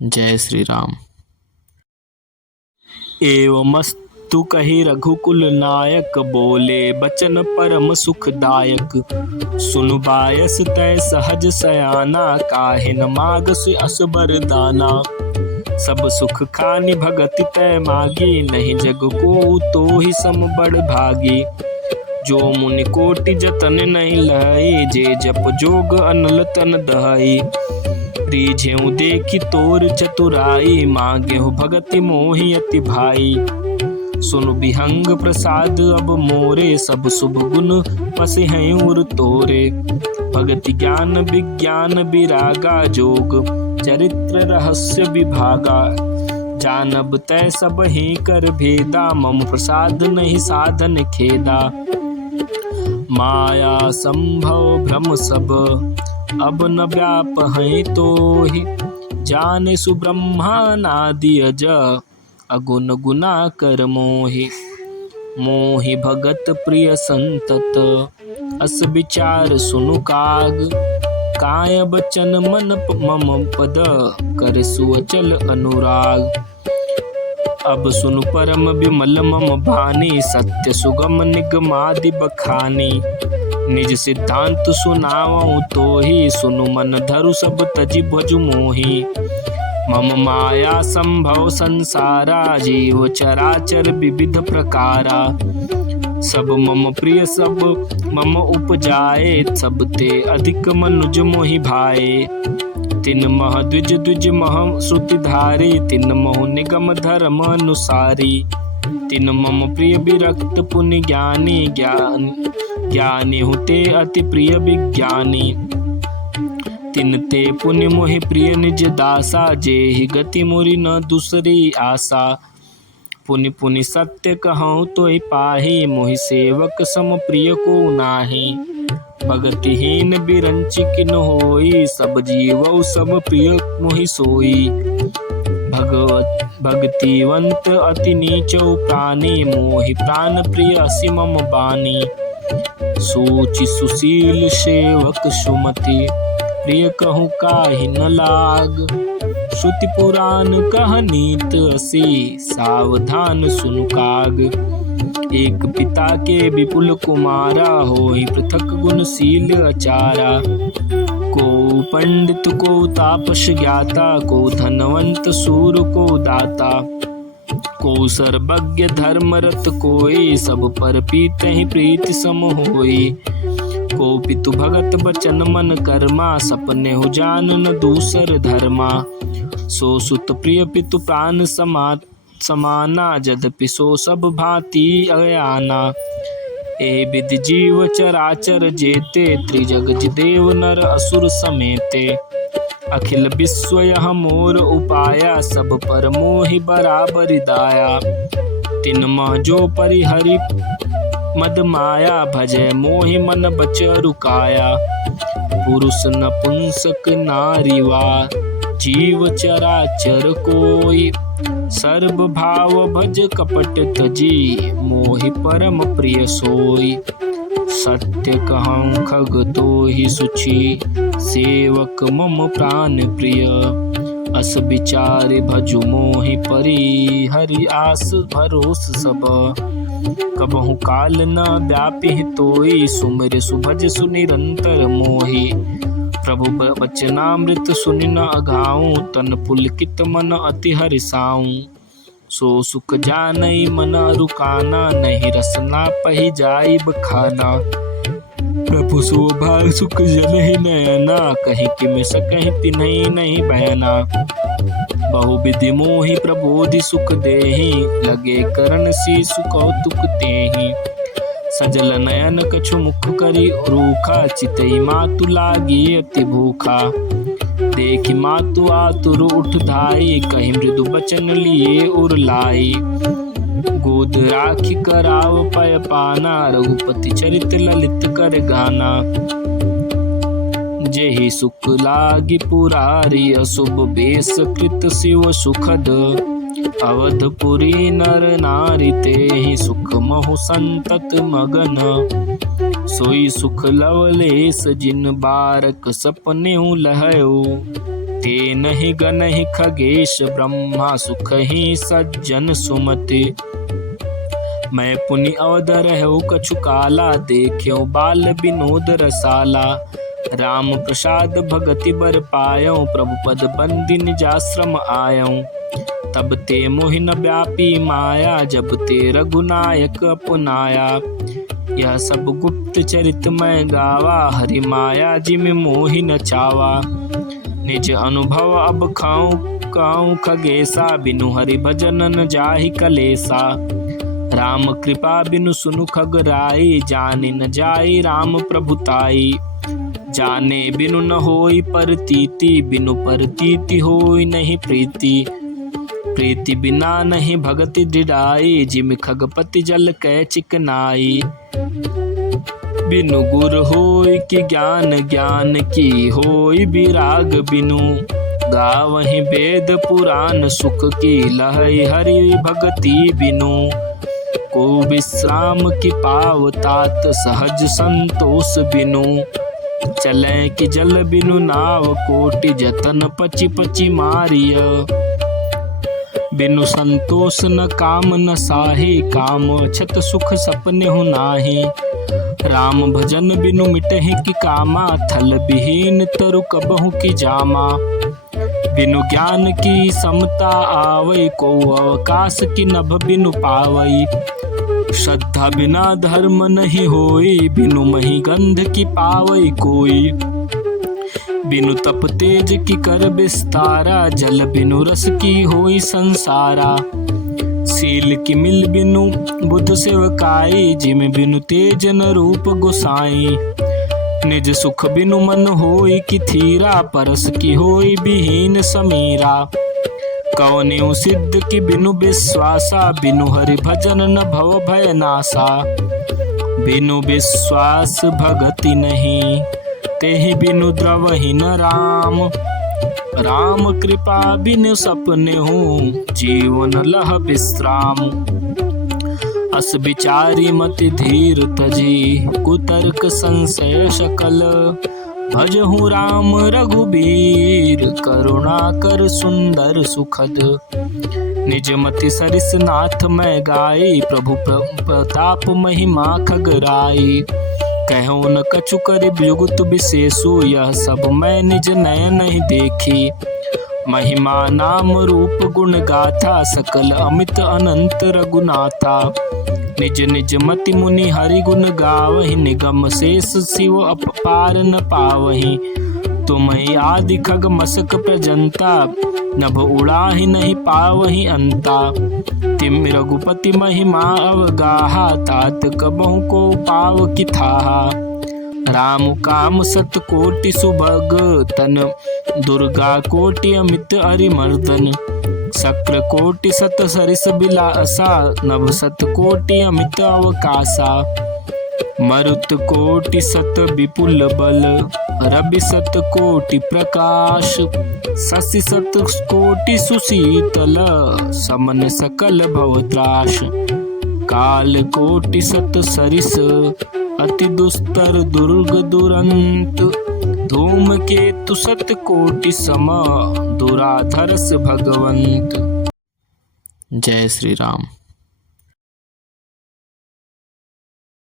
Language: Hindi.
जय श्री राम। एवमस्तु कहि रघुकुल नायक, बोले बचन परम सुखदायक। सुनु बायस तै सहज सयाना, काहे न मागस अस बरदाना। सब सुख खानि भगति तै मागी, नहीं जग को तो ही सम बड़ भागी। जो मुनि कोटि जतन नहीं लहई, जे जप जोग अनल तन दहई। रीझेऊ देखी तोर चतुराई, मांगेहु भगति मोहि अति भाई। सुनु बिहंग प्रसाद अब मोरे, सब शुभ गुण पसिहै उर तोरे। भगति ज्ञान विज्ञान विरागा, जोग चरित्र रहस्य विभागा। जानब तै सब ही कर भेदा, मम प्रसाद नहीं साधन खेदा। माया संभव भ्रम सब अब न व्यापहै तोहि, जाने सुब्रह्मणादि अज अगुण गुना कर मोहि। मोहि भगत प्रिय संतत, अस विचार सुनु काग। काय बचन मन मम पद, कर सुअचल अनुराग। अब सुनु परम विमल मम बानी, सत्य सुगम निगमादि बखानी। निज सिद्धांत सुनावऊँ तोहि, सुनु मन धरु सब तजि भजु मोहि। मम माया संभव संसारा, जीव चराचर विविध प्रकारा। सब मम प्रिय सब मम उपजाए, सब ते अधिक मनुज मोहि भाए। तिन मह द्विज द्विज मह श्रुति धारी, तिन मोह निगम धर्म अनुसारी। तिन मम प्रिय विरक्त पुनि ज्ञानी, ज्ञानी हुते अति प्रिय विज्ञानी। तिन ते पुनि मोहि प्रिय निज दासा, जेहि गति मोरि न दूसरी आशा। पुनि पुनि सत्य कहूँ तोहि पाहि, मोहि सेवक सम प्रिय को नाहि। भगतिहीन बिरंचि किन होई, सब जीवौ सब प्रिय मोहि सोई। भगतिवंत अति नीचौ प्राणी, मोहि प्राण प्रिय असि मम बानी। सोचि सुशील सेवक सुमति, प्रिय कहूँ काहि न लाग। श्रुति पुराण कह नीत असी, सावधान सुनु काग। एक पिता के विपुल कुमारा, होई पृथक गुणशील अचारा। को पंडित को तापस ज्ञाता, को धनवंत सूर को दाता। को सर्वज्ञ धर्मरत कोई, सब पर पीतहि प्रीति सम होई। को पितु भगत बचन मन कर्मा, सपने हो जान न दूसर धर्मा। सो सुत प्रिय पितु प्राण समाना, जदपि सो सब भांति अयाना। ए विधि जीव चराचर जेते, त्रिजग देव नर असुर समेते। अखिल विश्व यह मोर उपाया, सब पर मोहि बराबर दाया। तिन मह जो परिहरि मद माया, भजय मोहि मन बच रुकाया। पुरुष नपुंसक नारीवा, जीव चराचर कोई। सर्व भाव भज कपट तजी, मोहि परम प्रिय सोई। सत्य कहूँ खग तोहि सुचि, सेवक मम प्राण प्रिय। अस विचार भजु मोहि परि, हरि आस भरोस सब। कबहु काल न व्यापि तोई, सुमिर सुभज सुनिरंतर मोहि। प्रभु वचनामृत सुनि न अघाऊँ, तन पुलकित मन अति हरिसाऊँ। सो सुख जानई मन रुकाना, नहीं रसना पहि जाई बखाना। प्रभु शोभा सुख जनहि नयना, कहीं किम सकहि तिन्हि नहीं बहना। बहु विधि मोहि प्रबोधि सुख देहि, लगे करण शीसु कौतुक तेहि। सजल नयन कछु मुख करी रूखा, चितई मातु लागी अति भूखा। देखि मातु आतुर उठ धाई, कहीं मृदु बचन लिए उर लाई। गोद राखी कराव पय पाना, रघुपति चरित ललित कर गाना। जेहि सुख लागी पुरारी, अशुभ बेस कृत शिव सुखद। अवधपुरी नर नारी तेहि सुख महु संतत मगन। सोई सुख लवलेस जिन बारक सपनेउ लहयो। ते नहि गनहि खगेश ब्रह्मा सुख ही सज्जन सुमति। मैं पुनि अवध रहु कछु काला देख्यो बाल विनोद रसाला। राम प्रसाद भगति बर पायो प्रभु पद बंदी निजाश्रम आयो। तब ते मोहि न व्यापी माया जब ते रघुनायक अपनाया। यह सब गुप्त चरित मैं गावा हरि माया जिम मोहि न चावा। निज अनुभव अब खाऊं खगेसा बिनु हरि भजन न जाहि कलेसा। राम कृपा बिनु सुनु खग राई जाने न जाई राम प्रभुताई। जाने बिनु न होई परतीति बिनु परतीति होई नहीं प्रीति। प्रीति बिना नहीं भगति दृढ़ाई जिम खगपति जल कै चिकनाई। बिनु गुर होई कि ज्ञान ज्ञान की होई विराग बिनु। गावहि वेद पुराण सुख की लहई हरि भगति बिनु। को विश्राम की पाव तात सहज संतोष बिनु। चले कि जल बिनु नाव कोटि जतन पचि पचि मारिय। बिनु संतोष न काम न साही काम छत सुख सपने हु नाही। राम भजन बिनु मिटहि कि कामा थल विहीन तरु कबहु की जामा। बिनु ज्ञान की समता आवै को अवकाश की नभ बिनु पावई। श्रद्धा बिना धर्म नहीं होई बिनु मही गंध की पावई कोई। बिनु तप तेज की कर विस्तारा जल बिनु रस की होई संसारा। सील की मिल बिनु बुध सेवकाई जिम बिनु तेज न रूप गोसाई। निज सुख बिनु मन होई कि थीरा परस की होई विहीन समीरा। कौन्यु सिद्ध की बिनु विश्वासा बिनु हरि भजन न भव भय नासा। बिनु विश्वास भगति नहीं तेहि बिनु द्रवहि न राम। राम कृपा बिनु सपने हूँ जीवन लह विश्राम। अस विचारी मति धीर तजी कुतर्क संशय सकल। भजहु राम रघुबीर करुणा कर सुंदर सुखद। निज मति सरिस नाथ मैं गाई प्रभु प्रताप महिमा खगराई। कहो न कछु कर जुगुत विशेषु यह सब मैं निज नयन नहीं देखी। महिमा नाम रूप गुण गाथा सकल अमित अनंत रघुनाथा। निज निज मति मुनि हरि गुण गावहि निगम शेष शिव अपार न पावहि। तुमहि आदि खग मसक प्रजंता नभ उड़ाहि नहीं पावहि अंता। तिम रघुपति महिमा अवगाहा तात कबहु को पाव कि थाहा। राम काम सत कोटि सुभग तन दुर्गा कोटि अमित अरिमर्दन। शक्र कोटि सत सरिस बिलासा नभ सत कोटि अमित अवकाशा। मरुत कोटि सत विपुल बल रवि सत कोटि प्रकाश। शशि सत कोटि सुशीतल समन सकल भवत्राश। काल कोटि सत सरिस अति दुस्तर दुर्ग दुरंत। धूम केतु सत कोटि सम दुराधर्ष भगवंत। जय श्री राम।